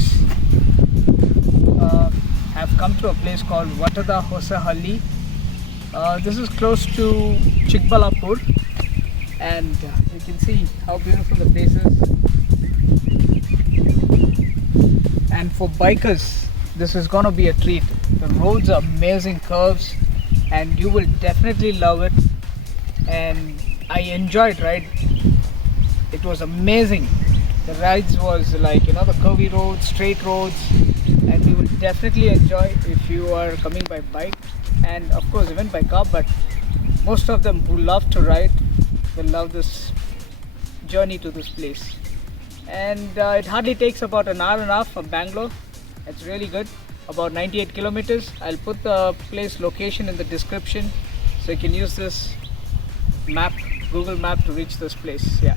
folks have come to a place called Vatadahosahalli. This is close to Chikbalapur, and you can see how beautiful the place is. And for bikers, this is gonna be a treat. The roads are amazing curves, and you will definitely love it. And I enjoyed ride. It was amazing. The rides was like, the curvy roads, straight roads, and you will definitely enjoy if you are coming by bike, and of course even by car. But most of them who love to ride will love this journey to this place. And it hardly takes about an hour and a half from Bangalore. It's really good. About 98 kilometers. I'll put the place location in the description so you can use this map, Google map, to reach this place. Yeah.